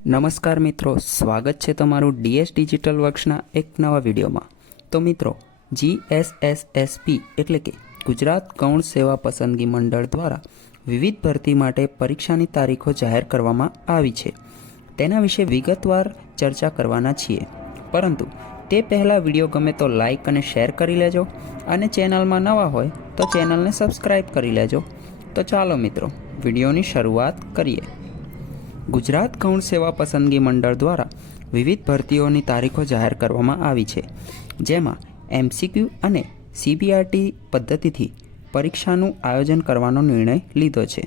નમસ્કાર મિત્રો, સ્વાગત છે તમારું ડીએસ ડિજિટલ વર્ક્સના એક નવા વિડીયોમાં. તો મિત્રો, જીએસએસએસપી એટલે કે ગુજરાત ગૌણ સેવા પસંદગી મંડળ દ્વારા વિવિધ ભરતી માટે પરીક્ષાની તારીખો જાહેર કરવામાં આવી છે. તેના વિશે વિગતવાર ચર્ચા કરવાના છીએ. પરંતુ તે પહેલાં વીડિયો ગમે તો લાઈક અને શેર કરી લેજો અને ચેનલમાં નવા હોય તો ચેનલને સબસ્ક્રાઈબ કરી લેજો. તો ચાલો મિત્રો, વિડીયોની શરૂઆત કરીએ. ગુજરાત ગૌણ સેવા પસંદગી મંડળ દ્વારા વિવિધ ભરતીઓની તારીખો જાહેર કરવામાં આવી છે, જેમાં એમસીક્યુ અને સીબીઆરટી પદ્ધતિથી પરીક્ષાનું આયોજન કરવાનો નિર્ણય લીધો છે.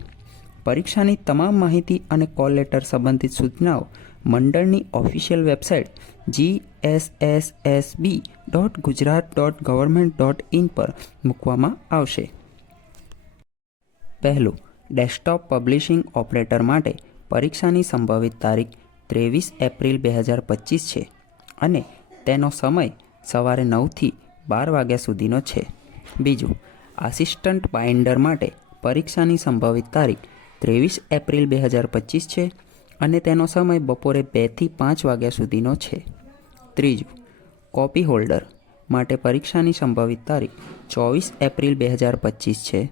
પરીક્ષાની તમામ માહિતી અને કોલ લેટર સંબંધિત સૂચનાઓ મંડળની official website G S S S B dot Gujarat dot government dot in પર મૂકવામાં આવશે. પહેલું, ડેસ્કટોપ પબ્લિશિંગ ઓપરેટર માટે પરીક્ષાની સંભવિત તારીખ ત્રેવીસ એપ્રિલ બે હજાર પચીસ છે અને તેનો સમય સવારે નવથી બાર વાગ્યા સુધીનો છે. બીજું, આસિસ્ટન્ટ બાઇન્ડર માટે પરીક્ષાની સંભવિત તારીખ ત્રેવીસ એપ્રિલ બે હજાર પચીસ છે અને તેનો સમય બપોરે બેથી પાંચ વાગ્યા સુધીનો છે. ત્રીજું, કોપી હોલ્ડર માટે પરીક્ષાની સંભવિત તારીખ ચોવીસ એપ્રિલ બે હજાર પચીસ છે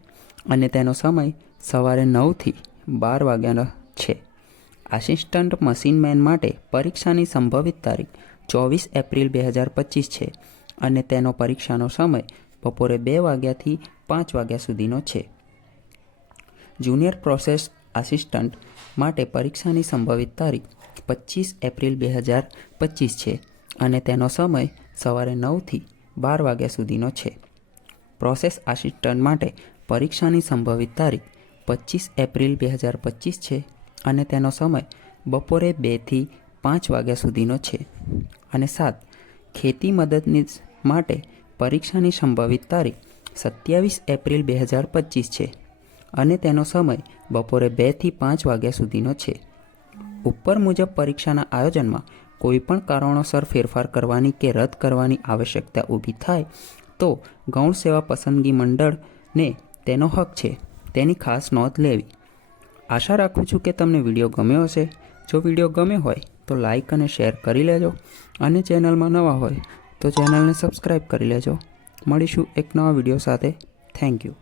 અને તેનો સમય સવારે નવથી બાર વાગ્યાનો છે. આસિસ્ટન્ટ મશીનમેન માટે પરીક્ષાની સંભવિત તારીખ ચોવીસ એપ્રિલ બે હજાર પચીસ છે અને તેનો પરીક્ષાનો સમય બપોરે બે વાગ્યાથી પાંચ વાગ્યા સુધીનો છે. જુનિયર પ્રોસેસ આસિસ્ટન્ટ માટે પરીક્ષાની સંભવિત તારીખ પચીસ એપ્રિલ બે હજાર પચીસ છે અને તેનો સમય સવારે નવથી બાર વાગ્યા સુધીનો છે. પ્રોસેસ આસિસ્ટન્ટ માટે પરીક્ષાની સંભવિત તારીખ પચીસ એપ્રિલ બે હજાર પચીસ છે અને તેનો સમય બપોરે બેથી પાંચ વાગ્યા સુધીનો છે. અને સાત, ખેતી મદદની માટે પરીક્ષાની સંભવિત તારીખ સત્યાવીસ એપ્રિલ બે હજાર પચીસ છે અને તેનો સમય બપોરે બેથી પાંચ વાગ્યા સુધીનો છે. ઉપર મુજબ પરીક્ષાના આયોજનમાં કોઈપણ કારણોસર ફેરફાર કરવાની કે રદ કરવાની આવશ્યકતા ઊભી થાય તો ગૌણ સેવા પસંદગી મંડળને તેનો હક છે. તેની ખાસ નોંધ લેવી. આશા રાખું છું કે તમને વીડિયો ગમ્યો હશે. જો વીડિયો ગમ્યો હોય તો લાઈક અને શેર કરી લેજો. અને ચેનલમાં નવા હોય તો ચેનલને સબસ્ક્રાઈબ કરી લેજો. મળીશું એક નવા વીડિયો સાથે. Thank you.